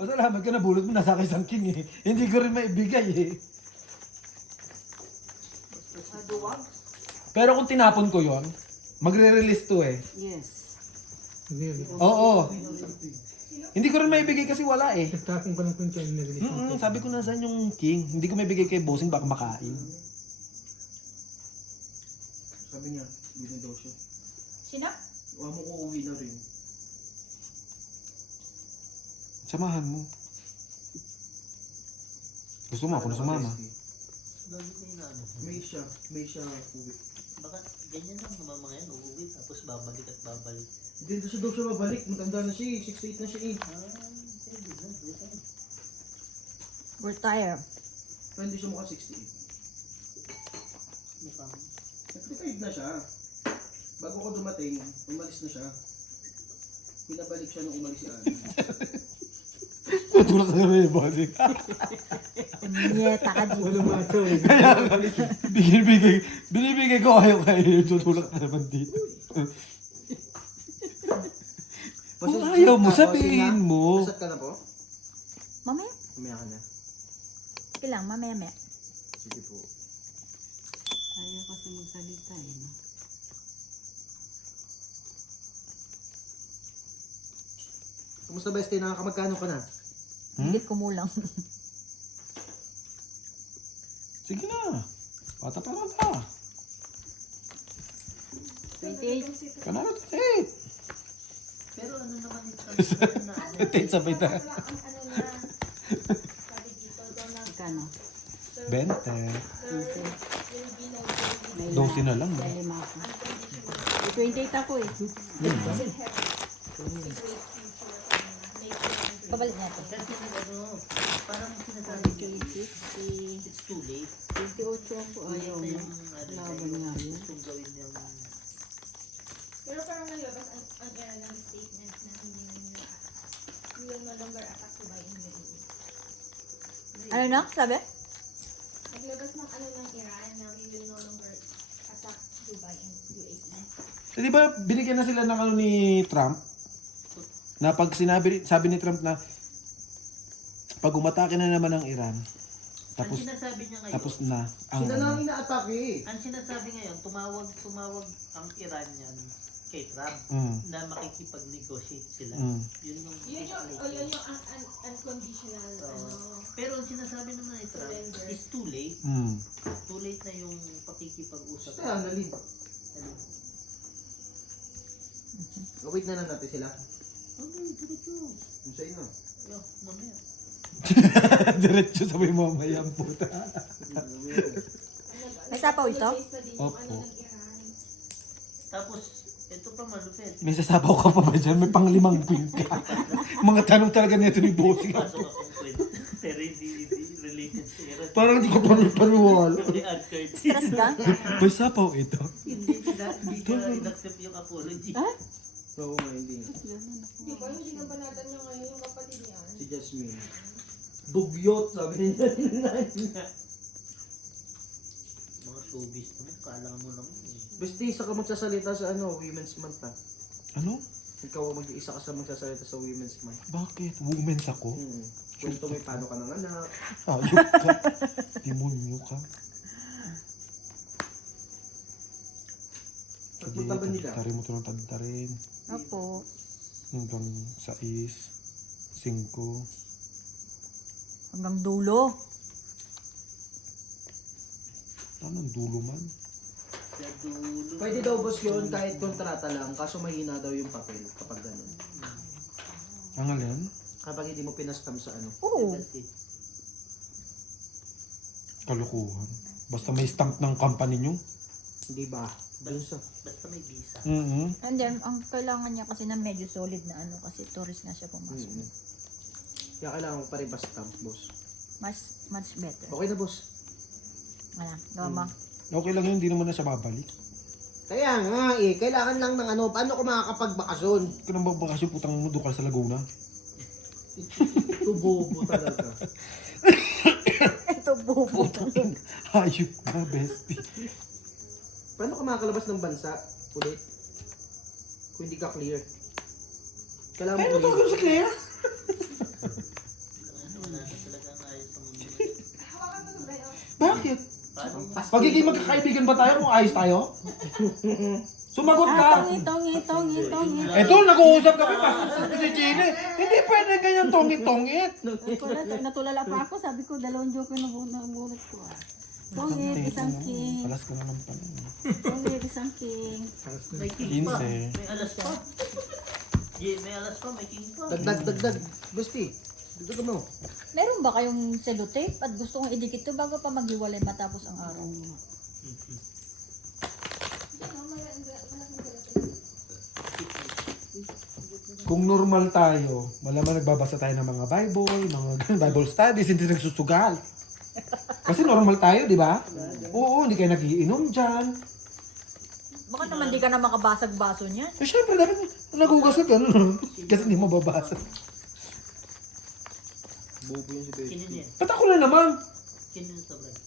Masalamat ka na bulot mo, nasa kay King eh. Hindi ko rin maibigay eh. Pero kung tinapon ko yon, magre-release to eh. Yes. Oo. Hindi ko rin maibigay kasi wala eh. Nagtapping pa lang po yung kayo nag-release. Sabi ko nasaan yung king. Hindi ko maibigay kay bossing baka makain. Sabi niya, hindi na daw siya. Sino? Huwag mo ko uwi na rin. Samahan mo. Gusto mo ako na sumama. Lagi ko yung ano. May siya uwi. Baka ganyan lang naman mga yan, uuwi tapos babalik at babalik. Hindi na siya daw siya babalik. Matanda na siya eh. 68 na siya eh. Pwede na, pwede na. Retire. Pero hindi siya mukha 68. Mukhang Nag-retired na siya. Bago ko dumating, umalis na siya. Pinabalik siya nung umalis si Ana. Tutulak sa iyo yung bossing. Punyeta ka dito. Walang macho eh. Kaya nga, binibigay ko ayaw kayo. Tutulak na naman dito. Kung ayaw mo, sabihin mo. Masat ka na po? Mamaya. Umaya ka na. Sige lang, mamaya. Sige po. Ayaw kasi magsalita eh. No? Kumusta bestie? Nakakamagkano ka na? Hindi kumulang. Sige na. Bata pa naman ka. 28. Kanano to eh. pero ano naman yung transfer na ano. Tate sabay na. Ikano? 20. 12 12 na lang. lima ako. 28 ako eh. Pabalik natin. Kasi ano, parang sinasabi ko, 50. it's too late. 28 ako. Ayaw Ito mo. yung ano Laban na nga yun. gustong gawin yung Pero parang nalabas ang era ng statement na hindi nila we will no longer attack Dubai in UAE. Ano na? Sabi? Naglabas ng ano ng Iran na we will no longer attack Dubai in UAE. Eh, di ba binigyan na sila ng ano ni Trump? Na pag sabi ni Trump na pag umatake na naman ang Iran, ang tapos sinasabi niya ngayon, tapos na ang Sila na ang ano. ina-atake eh. ang sinasabi ngayon, tumawag ang Iranian kay Trump Mm. na makikipag-negotiate sila. Mm. Yun yung Yun yung unconditional ano. pero ang sinasabi naman ni Trump Surrender. is too late. Mm. Too late na yung pakikipag-usap. Kaya nalib. Wait na lang natin sila. Okay, diretso. Yung sa inyo. Yo, mamaya. Diretso sabi mo mamaya ang puta. May sapaw ito? Nag-face pa din yung Opo. ano ng Iran. Tapos, ito pa malupit. May sasabaw ka pa ba dyan? May pang-limang pin ka. Mga tanong talaga nito ni Bossing. Pasok akong kwento. Pero hindi related sa Iran. Parang hindi ko paniwala. Ni Ann Curtis. Stress ka? May sapaw ito. Hindi ka in-accept yung apology. Oo nga, hindi. Di ba yung binabanatan niya ngayon yung kapatid niya? Si Jasmine. Dugyot, sabi niya. Mga showbiz naman, kala mo naman eh. Basta isa ka magsasalita sa ano, Women's Month ha. Ano? Ikaw mag-isa ka sa magsasalita sa Women's Month. Bakit? Women's ako? Kwento mo yung paano ka ng anak. Ayok ka. Demonyo ka. Sige, Pagpunta ba nila? tadtarin mo ito ng tadtarin. Opo. Hanggang 6, 5. Hanggang dulo. Anong dulo man? Sa dulo. Pwede daw boss yun kahit kontrata lang, kaso mahina daw yung papel kapag ganun. Ang alin? Kapag hindi mo pinastam sa ano. Oo. Kalukuhan. Basta may stamp ng company nyo. Hindi ba? Dun sa... Basta may visa. And then, ang kailangan niya kasi na medyo solid na ano kasi tourist na siya pumasok. Mm-hmm. Kaya kailangan mo pa rin pa-stamp, boss. Much better. Okay na, boss. Wala, gama. Okay lang yun, hindi naman na siya babalik. Kaya nga eh, kailangan lang ng ano, paano ko makakapagbakasyon? Hindi ko nang babakasyon putang mo doon ka sa Laguna. Tubobo talaga. Ito bubo. Hayop ka, bestie. Paano ka makakalabas ng bansa ulit? Kung hindi ka clear. Kailangan mo clear. Sa Claire? Pagiging magkakaibigan ba tayo kung ayos tayo? Sumagot ka! Tongi. Ito, nag-uusap kami pa. Si Gina, hindi pwede ganyan tongit-tongit. Natulala pa ako, sabi ko, 2 joke na bunot ko ah. Tongit, isang king. Alas ko na lang pala. Tongit, isang king. May king pa. 15. May alas pa. May alas pa, may king pa. Dagdag. Gusti. Dagdag mo. Meron ba kayong sellotape at gusto kong idikit to bago pa maghiwalay matapos ang araw? Kung normal tayo, malamang nagbabasa tayo ng mga Bible, mga Bible studies, hindi nagsusugal. Kasi normal tayo, di ba? Oo, hindi kayo nagiinom dyan. Baka naman di ka na makabasag-baso niyan. Eh, syempre, dapat nagugas ka ganun. Kasi hindi mababasa. Kinin yan. Ba't ako na naman? Kinin ito, Brad.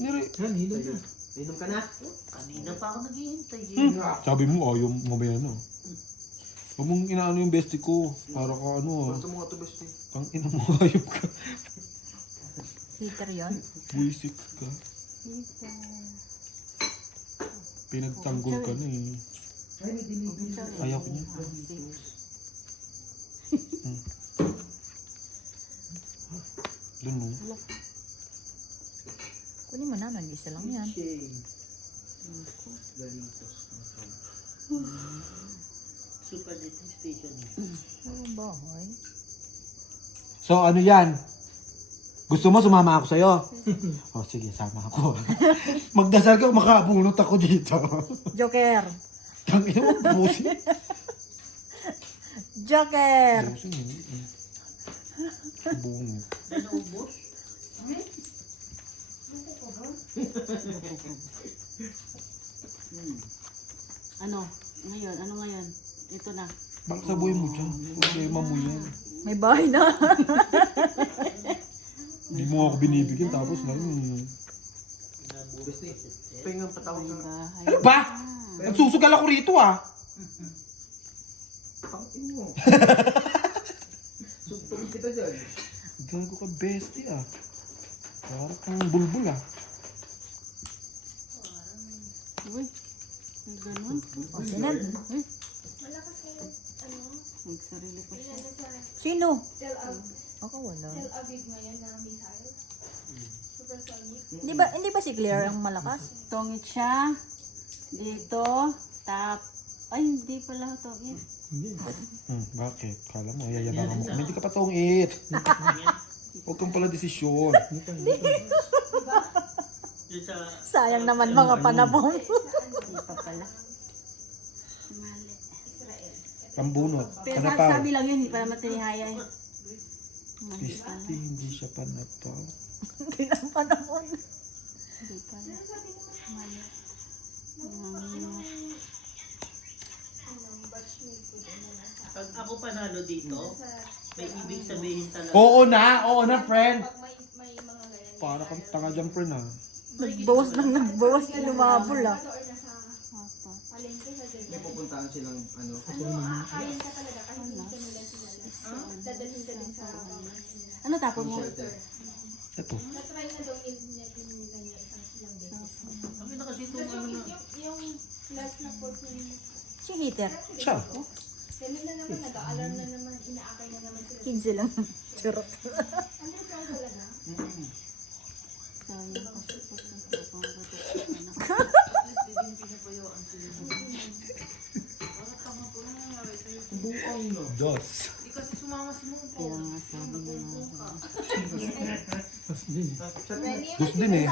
Yan, hilom na. Inom ka na? Kanina pa ako naghihintay. Sabi mo, ayaw mamaya na. Huwag mong inaano yung bestie ko. Para ka ano Ito mo nga ito, Gusti. ang ina mo hayop ka. Heater yun. Buisit ka. Pinagtanggol ka na eh. Ay, may delivery. Ayaw ko niya. Doon mo. Kunin mo na, nag-isa lang yan. Shame. Galitos. Super dating station eh. Oh, bahay. So ano yan? Gusto mo sumama ako sa'yo? Oh sige, sama ako. Magdasal ka, makabunot ako dito. Joker! Tangina mo, busin. Joker! Busin yun. Bunot. May naubos? Ano ngayon? Ito na. Bakit sabuhin mo dyan? Huwag kayo mamuyan. May bahay na. Hindi mo ako binibigyan tapos ngayon. Gusti. Pengang patawag ka. Bahay. Ano ba? Nagsusugal ako rito ah. Pangin mo. Sugtong kita dyan. Gago ka bestie ah. Parang kang bulbul ah. Uy, may ganun. O, sinan. Uy, Malakas kayo, magsarili pa siya. sa Sino? Tel Aviv, Ako wala. Tel Aviv ngayon na missile. Supersonic. Hindi ba si Claire ang malakas? Tongit siya. Dito. Ay, hindi pala tongit. Bakit? Kala mo, yayabangan mo. Hindi ka pa tongit. Huwag kang pala desisyon. Yun sa... Sayang naman mga panabong. Hindi pa pala. Mali. Pambunot. Pero Panapaw. sabi lang yun, hindi pa naman tinihaya eh. Bestie, hindi siya panapaw. Hindi na panabong. Hindi pala. Mali. Pag ako panalo dito, may ibig sabihin talaga. Oo na, friend. Pag may mga ganyan. Para kang tanga dyan, friend ah. Nagbawas, lumabol ah. Or nasa Apa. palengke sa ganyan. May pupuntahan silang ano. Aakain ka talaga kahit hindi ka nila kilala. Dadalhin ka din sa Ano tapon mo? Shelter. Ito. na-try na daw nila niya ilang beses. Kami na kasi itong ano na. Yung last na post niya. Si Heater. Siya. Ganun na naman, nag-aalarm na naman, inaakay na naman sila. 15 lang. Charot. Underground talaga. Sayang kasi po sa tapon ko. Buong no. Dos. Kaya nga sabi nga. Tapos din. Dos din eh.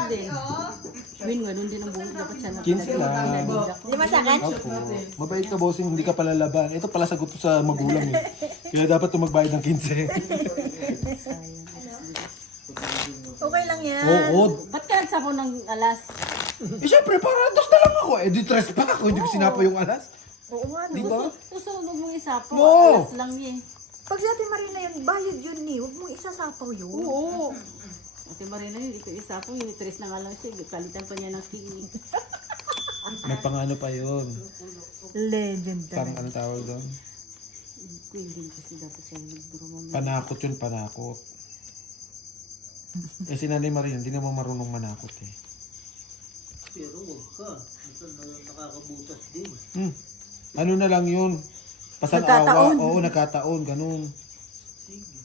Win, ganun din ang buhay. Dapat siya 15 lang. Lima sa akin? Opo. Mabait ka, bossing. Hindi ka pala laban. Ito pala sagot to sa magulang eh. Kaya dapat ito magbayad ng 15. Okay lang yan. Oo. Ba't ka nagsapon ng alas? Eh syempre, para dos na lang ako. Eh di tres pa ako. Hindi ko sinapa yung alas. Oo nga, Di no? ba? Susunod mong isapo. No! Alas lang eh. Pag si Ate Marina yan, bayad yun ni. Huwag mong isasapaw yun. Oo. Ate Marina yun, ikaw isapo. Yung tres na nga lang siya. Kalitan pa niya ng king. May pangano pa yun. Legend Pang talaga. ano tawag doon? Queen din kasi dapat siya nagburo mo. Panakot yun, panakot. Eh si Nanay Marie, hindi naman marunong manakot eh. Pero wag ka. Ito nakakabutas din. Ano na lang yun? Pasang Nagkataon. awa. Oo, nagkataon. Ganun. Sige.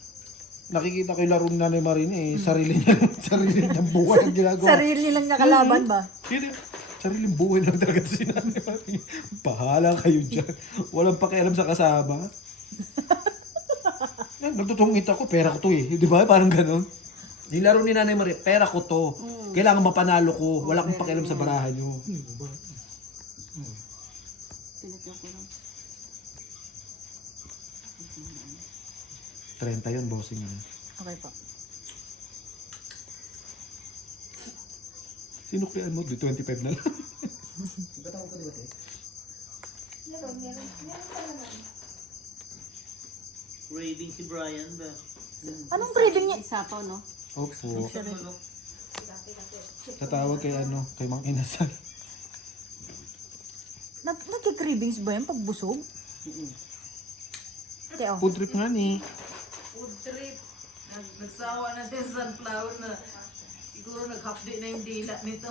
Nakikita ko yung laro ni Nanay Marie eh. Sarili niyang buhay ang ginagawa. Sarili lang nakalaban ba? Hindi. Sariling buhay lang talaga si Nanay Marie. Bahala kayo dyan. Walang pakialam sa kasama. Nagtutungit ako, pera ko to eh. Di ba? Parang ganun. Nilaro ni Nanay Marie, pera ko to. Kailangan mapanalo ko. Wala akong pakialam sa barahan nyo. Pinatyo ko lang. 30 yun, bossing yun. Okay po. Sinuklian mo, di 25 na lang. Gatawag ko, di ba, te? Meron pa naman. Craving si Brian ba? Anong craving niya? Isapaw, no? Opo. Siya manok. Tatawag kay kay Mang Inasal. Nagki-cravings ba yan pag busog? Kaya oh. Food trip nga ni. Food trip. Nagsawa na si Sunflower na siguro naghapdi na yung dila nito.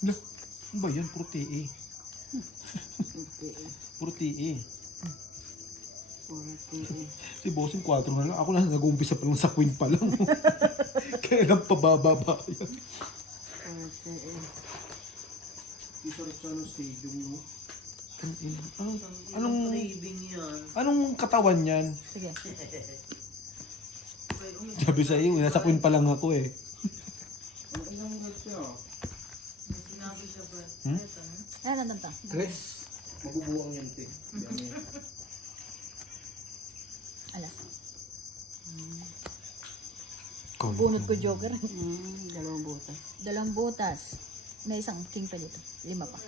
Lah, ano ba yan? Puro TE. Puro TE. Si Bossing 4 na lang. Ako na nag-uumpisa pa lang sa Queen pa lang. Kailan pa bababa yan? Dito rin sa ano, stadium, no? Anong Craving yan. anong katawan yan? Sige. Sabi sa iyo, nasa Queen pa lang ako eh. Ang ilang health siya. May sinabi siya ba? Ayan, nandun. Chris. Mabubuang yan, te. Yan eh. Alas. Bunot ko joker. Dalawang butas. 2 butas. May isang king pa dito. 5 pa.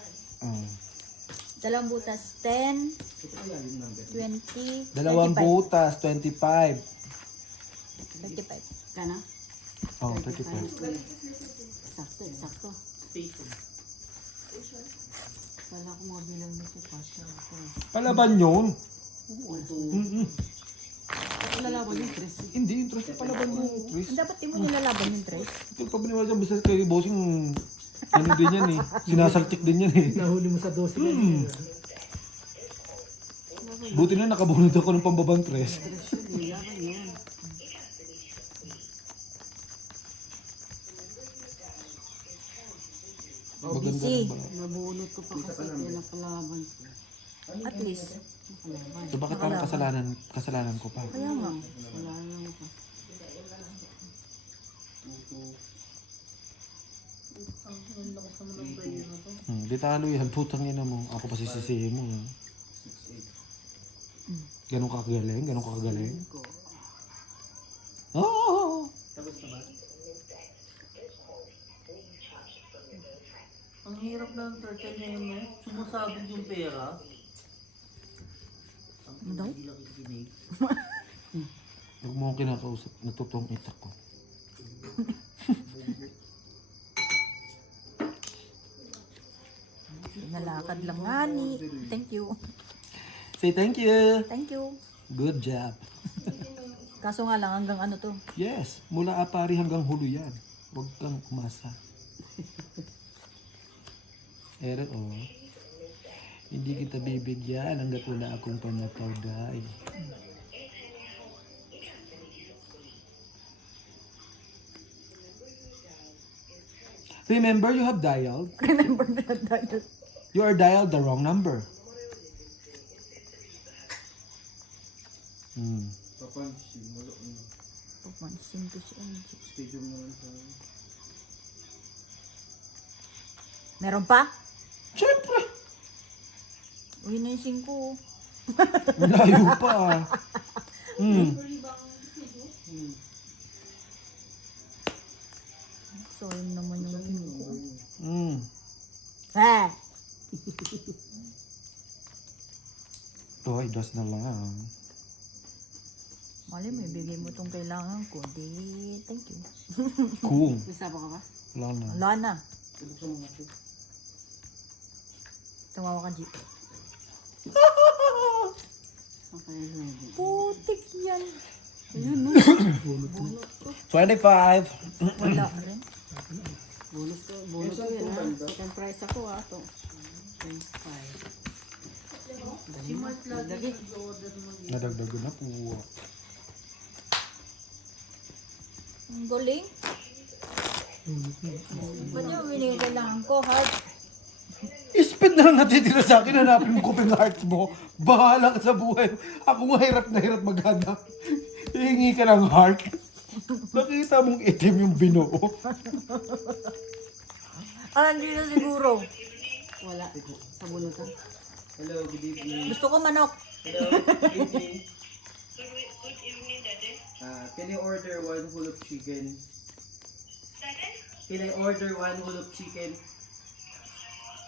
2 butas, 10, Ito kaya yung number. 20, 2 35. butas, 25. 35. Kana? Oh, 35. Sakto, sakto. Station. Kala ko mga bilang nito pa siya. Palaban yun. Lalaban yung Chris. Hindi, interest na palaban mo, Chris. Dapat di mo nilalaban yung tres. Ito pa biniwala dyan, basta kay Bossing, ano din yan eh. Sinasaltik din yan eh. Nahuli mo sa 12 lang. Buti na nakabunod ako ng pambabang tres. Laban yun. Maganda busy. na ba? Nabunot ko pa kasi kaya napalaban ko. At least. Napalaban. So bakit parang kasalanan ko pa? Kaya nga. Wala lang ako. Ang lakas naman ng prayer na to. Di talo yan, putang ina mo. Ako pa sisisihin mo. Ganun ka kagaling? Ganun ka kagaling? Oo! Tapos na ba? Ang hirap ng turtle na yun, no? Sumasabog yung pera. Ang daw? hindi lang ikikinig. Huwag mo akong kinakausap. Natutong itak ko. Nalakad lang nga ni. Thank you. Say thank you! Thank you. Good job. Kaso nga lang hanggang ano to. Yes, mula apari hanggang hulo yan. Huwag kang umasa. Ero, oh. Hindi kita bibigyan hanggat wala akong panapawday. Remember, you have dialed. Remember na tayo. You are dialed the wrong number. Papansin, wala na. Papansin ko si MJ. Stadium naman sa... Meron pa? Siyempre! Uy na yung 5. Malayo pa. So yun naman yung 5. Mm. Eh! Toy, dos na lang. Mali mo, ibigay mo itong kailangan ko. Di, thank you. Kung. May sabo ka ba? Wala na. Wala na. Buksan mo natin. Tumawa ka, Jeep. Okay, ready. Putik yan. Ayun, no? 25. Wala rin. Bonus ko yan, ha? Second prize ako, ha? Ito. 25. Lagi. Nadagdagan na po. Ang galing. Ba't yung winning kailangan ko, heart? Speed na lang natitira sa akin. Hanapin mo ko yung heart mo. Bahala ka sa buhay. Ako nga hirap na hirap maghanap. Hihingi ka ng heart. Nakita mong itim yung binuo. Hindi na siguro. Wala. Sa bunutan. Hello, good evening. Gusto ko manok. Hello, good evening. Can I order one whole of chicken? Can I order one whole of chicken?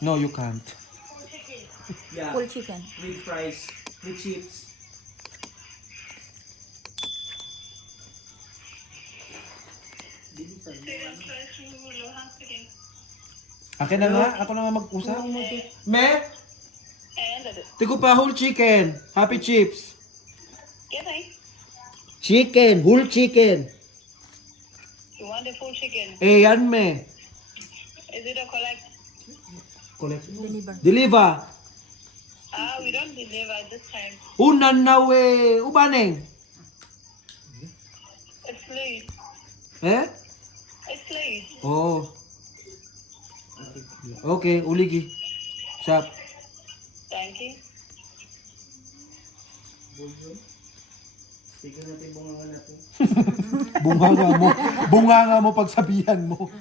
No, you can't. Yeah, Full chicken. with fries, with chips. Akin na nga. Ako na nga mag-usap. Me? Tigo pa whole chicken. Happy chips. Chicken. Whole chicken. You want the full chicken? Eh, yan me. Is it a collect? Collect. Deliver. Deliver. We don't deliver this time. Unan na we. Ubaneng. It's late. Eh? It's late. Oh. Okay, uligi. Shop. Thank you. Tignan natin bunga natin. Bunganga mo. Bunganga mo pagsabihan mo.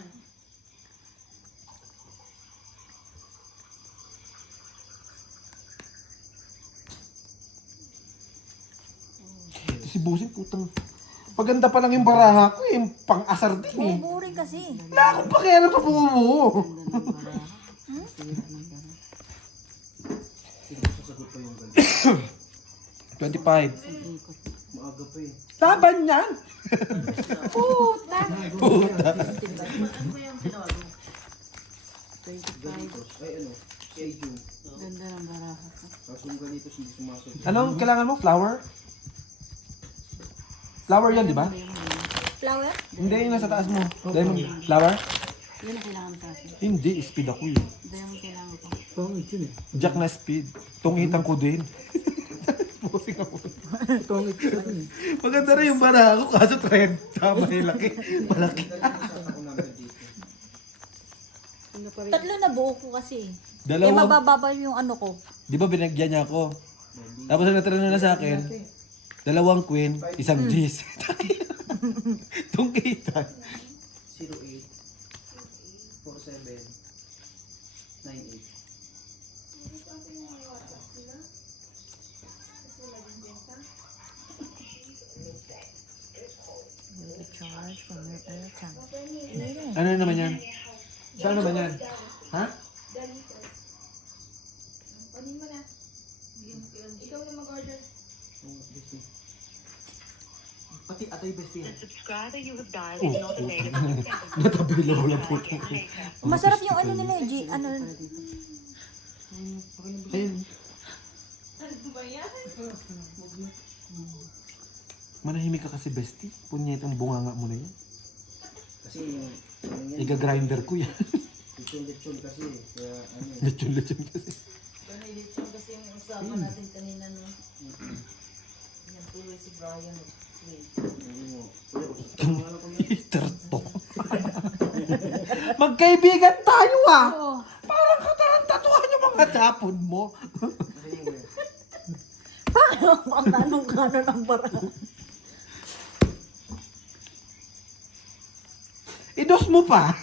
Si Busing putang. Paganda pa lang yung baraha ko, yung pang-asar din eh. Boring kasi. Wala akong pakialam sa buo mo. Sasagot pa yung galing. 25. Maaga pa eh. Laban yan. Puta! Galitos. Ay ano, si June. Ganda ng baraha ko. Tapos yung galitos hindi sumasagot. Anong kailangan mo? Flour? Flour yan, di ba? Flower? Hindi, yung nasa taas mo. Diamond. Flour? Yun ang kailangan sa akin. Hindi, speed ako yun. Ito yung kailangan ko. Pangit yun eh. Jack na speed. Tungitan ko din. Busing ako. Pangit yun eh. Maganda rin yung baraha ko, kaso 30. Malaki. Malaki. Ako number dito. Ano pa rin? Tatlo na buo ko kasi. Eh, Dalawang, mabababa yung ano ko. di ba binagyan niya ako? Tapos ang natira na sa akin, 2 queen, 1 G's. Tungkitan. 08 47 98. Charge from your airtime. Ano naman yan? Saan naman yan? Ha? Kunin mo na. Ikaw na mag-order. Pati atay bestie. The subscriber you have dialed Oh, is not available. Natabilo ko lang po. Masarap yung ano nila, G. Ano, Ayun. Ano ba yan? Manahimik ka kasi bestie. Punyet ang bunganga mo na yun. Kasi yung yan, Iga-grinder ko yan. lechon kasi. Kaya ano eh. Lechon kasi. Kanilitsyon kasi yung usapan natin kanina, no? Yan tuloy si Brian. Wait. Iterto. Magkaibigan tayo ah! Oo. Parang katarantatuhan yung mga tapon mo. ang anong kanon ang bara. Idos mo pa.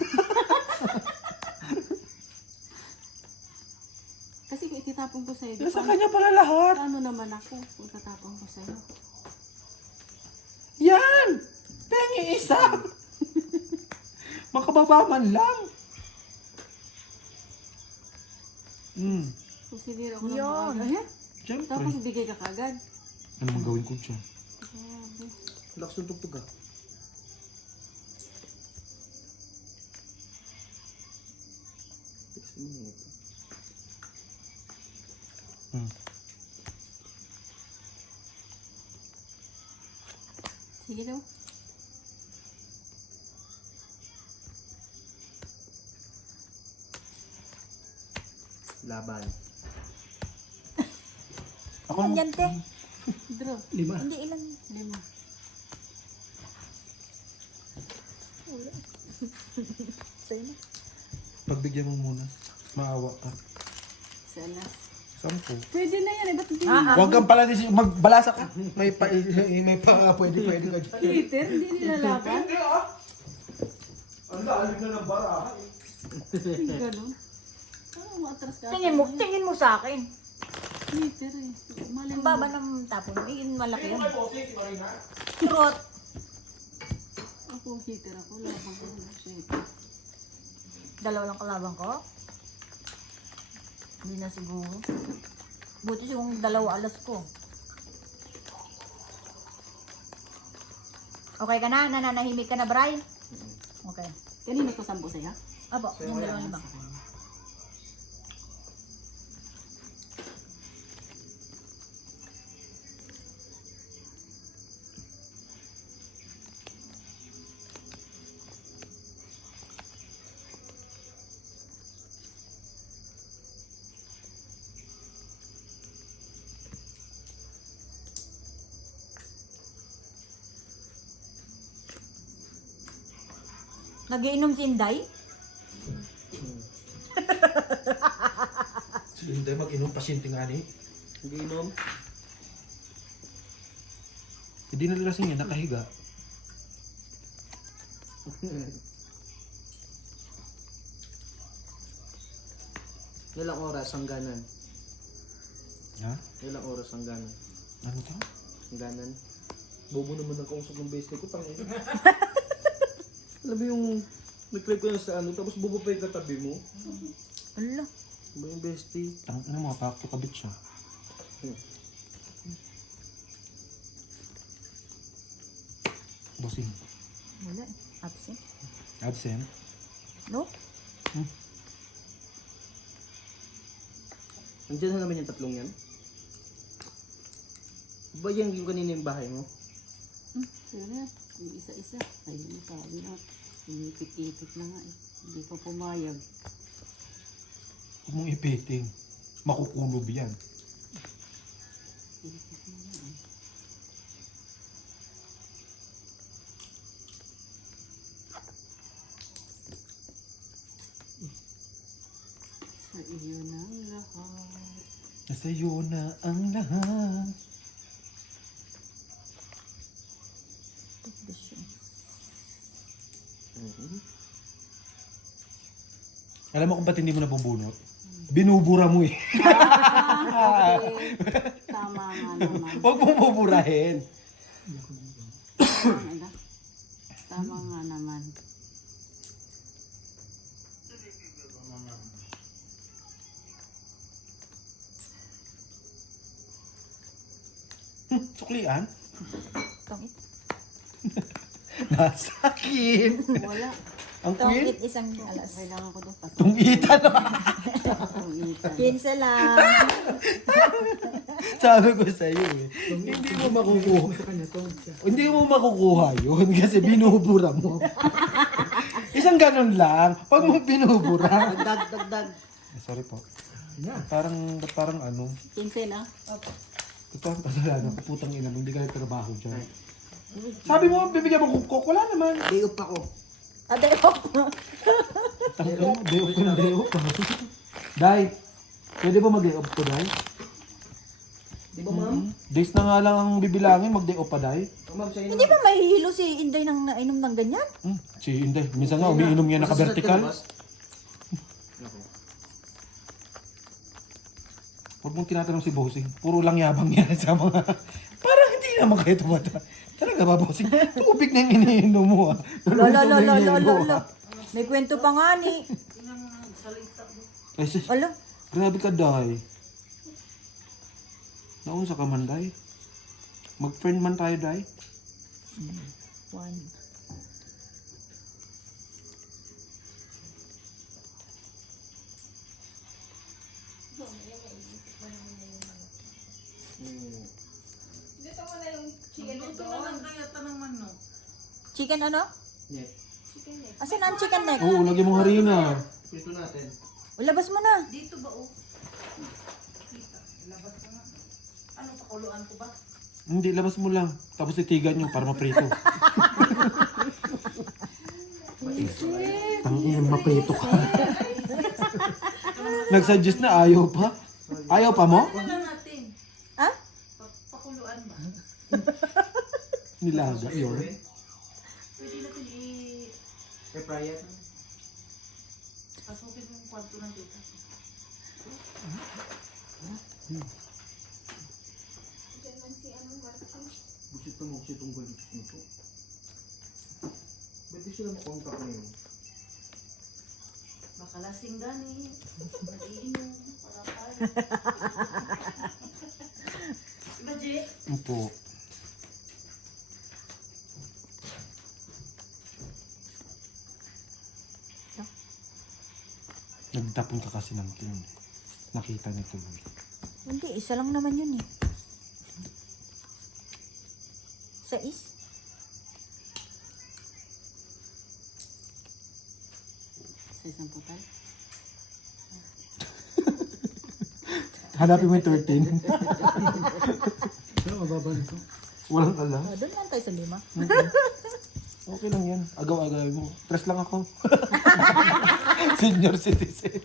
Kasi ititapon ko sa'yo. Sa kanya pala lahat. Ano naman ako kung tatapon ko sa'yo? Yan! Pengi isa! Makababa man lang. Kung sinira ko ng Yun. mga ayan. Siyempre. Tapos bigay ka kagad. Ano mang gawin ko dyan? Grabe. Lakas ng tugtog ah. Sige daw. Laban. Ilan yan, te? Draw. 5. Hindi, ilan? 5. Sa'yo na. Pagbigyan mo muna. Maawa ka. Sa last. 10. Pwede na yan eh. Ba't hindi? Huwag kang pala magbalasa ka. May pa, pwede ka dyan. Peter, hindi nilalaban. Ang lalim na ng bara. Hindi ganun. Ano mo atras ka? Tingin mo sa akin. Peter eh. Mali Ang mo. baba ng tapon. Iyon malaki yun. bossing, si Marina. Trot. Ako, Peter ako. Labang ko na siya. Dalawa lang kalabang ko. Hindi na siguro. Buti yung dalawa alas ko. Okay ka na? Nananahimik ka na, Bray? Okay. Kanino to sambo sa'yo? Abo, yung dalawang libang. Nagiinom si Inday? Si Inday mag-inom, pasyente nga ni. Hindi inom. Hindi na lasing yan, nakahiga. Ilang oras hangganan? Ha? Ilang oras hangganan? Ano to? Hangganan? Bobo naman ang kausap ng bestie ko, tangin. Alam mo yung nag-clip ko yan sa ano, tapos bobo pa yung katabi mo. Ala. Ba yung bestie? Ang ano mo, pakto kabit siya. Bossing. Wala eh. Absent. Absent. No? Nandiyan na naman yung tatlong yan. Ba yan yung kanina yung bahay mo? Sana. Yung isa-isa. Ayun na sabi na. Umipit-ipit na nga eh. Hindi pa pumayag. Huwag mong ipiting. Makukulob yan. Ipit na nga eh. Sa iyo ng lahat. Nasa'yo na ang lahat. Bisyo. Alam mo kung ba't hindi mo nabubunot? Binubura mo eh. Okay. Tama nga naman. Huwag mong buburahin. Tama nga. Tama nga naman. Suklian? Tongit. Nasa akin. Wala. Ang queen? Tongit isang alas. Kailangan ko doon pasok. Tungitan. Ang itan. 15 lang. Sabi ko sa'yo eh. Hindi mo makukuha. Hindi mo makukuha yun kasi binubura mo. Isang ganun lang. Huwag mo binubura. Dagdag. Sorry po. Parang ano. 15 na. Ito ang kasalanan ko, putang ina, hindi ka nagtrabaho dyan. Sabi mo, bibigyan mo kukok, wala naman. Day up ako. Adeo. Tangin mo, day off ko na day off. Day, pwede ba mag-day off ko, Day? Di ba ma'am? Days na nga lang ang bibilangin, mag-day off pa, Day. Ma'am, sa'yo Hindi ba mahihilo si Inday nang nainom ng ganyan? Si Inday, minsan nga umiinom yan naka-vertical. Huwag mong tinatanong si Bossing, puro lang yabang yan sa mga... Parang hindi naman kayo tumata. Talaga ba, Bossing? Tubig na yung iniinom mo, ah. Lolo. May kwento pa nga ni. Ay, sis, Ala. grabe ka, Day. Naunsa ka man, Day. Mag-friend man tayo, Day. 1. Chicken ano? Neck. Asan ang chicken neck? Oo, lagyan mo harina. Prito natin. O, labas mo na. Dito ba oh? Kita. Labas ka nga. Ano pakuluan ko ba? Hindi, labas mo lang. Tapos itigan nyo para maprito. Tangin, maprito ka. Nag-suggest na ayaw pa. Ayaw pa mo? Ano lang natin? Ha? Pakuluan ba? Nilaga yun. Pwede natin Air fryer. pasukin mo yung kwarto ng tita. Busit na mo itong galit nito. Pwede sila makontak ngayon. Baka lasing gani. Mag-iinom. Para tayo. Diba, Jay? Opo. Nagtapon ka kasi ng tin. Nakita niya tuloy. Hindi, isa lang naman yun eh. Sais? Sa isang putal. Hanapin mo yung 13. Pero mababa nito. Walang alam. Oh, doon lang tayo sa 5. Okay lang yan. Agaw-agaw mo. Press lang ako. Senior citizen.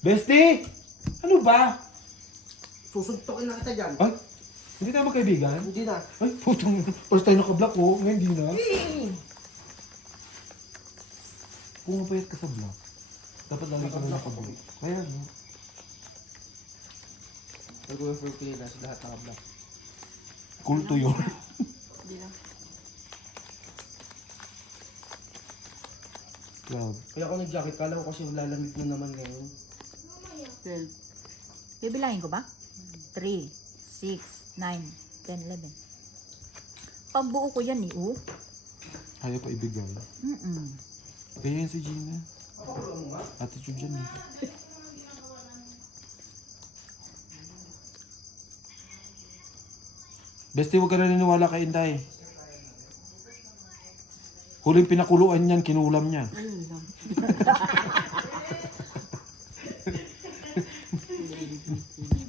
Bestie! Ano ba? Susuntokin na kita dyan. Ay, hindi tayo magkaibigan? Hindi na. Ay, putong. First tayo nakablock ko. Ngayon hindi na. Pumapayat ka sa block. Dapat lagi ka na nakablock. Kaya no. Nag-offer clearance lahat nakablock. Kulto yun. Hindi lang. Club. Kaya ako nag-jacket, kala ko kasi lalamig na naman ngayon. 12. Bibilangin ko ba? 3, 6, 9, 10, 11. Pambuo ko yan eh, oh. Ayaw pa ibigay. Kaya yan si Gina. Attitude yan eh. Bestie, huwag ka na niniwala kay Inday. Huling pinakuluan niyan, kinulam niya. Ayun lang.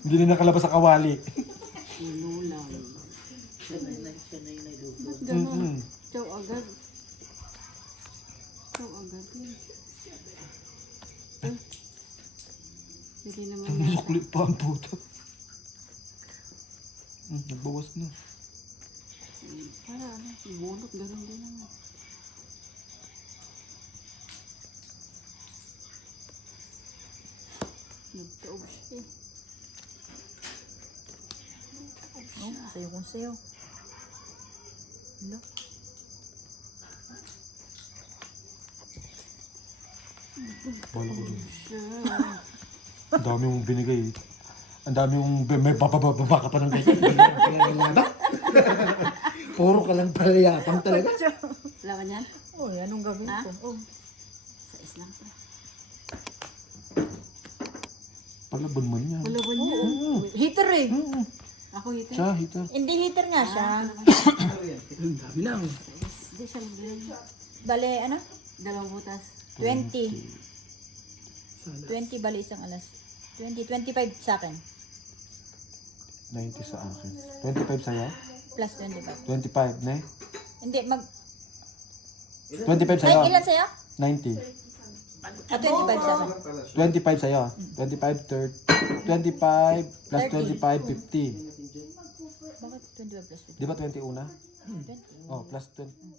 Hindi na nakalabas sa kawali. Sinulang. Ba't Mm-mm. gano'n? Chow agad. Chow agad yun. Hindi naman Ang na. sukli pa ang puto. Nagbawas na. Para ano, bulot, gano'n din naman. Nagtaob siya eh. Oh, sayo kung sayo. Hello? Bala ko dun. Siya. Ang dami mong binigay. Ang dami mong may bababa ka pa ng ganyan. Puro ka lang palayapang talaga. Wala ka niyan? Oh, anong gagawin Ha? ko? Oh. Sa islang pa. Palaban mo niya. Wala ba niya? Heater eh. Ako hito. Siya, hita. Hindi heater nga siya. Ang dami lang. Hindi siya lang din. Bale, ano? Dalawang butas. 20. 20 bale isang alas. 20, 25 sa akin. 90 sa akin. 25 sa'yo? Plus 25. 25, ne? Hindi, 25 sa'yo? Ay, ilan sa'yo? 90. 25 sa akin. 25 sa'yo. 25, 30. 25 plus 25, 50. Bakit 25 plus 50? Di ba 20 una? 20. Oh, plus 20.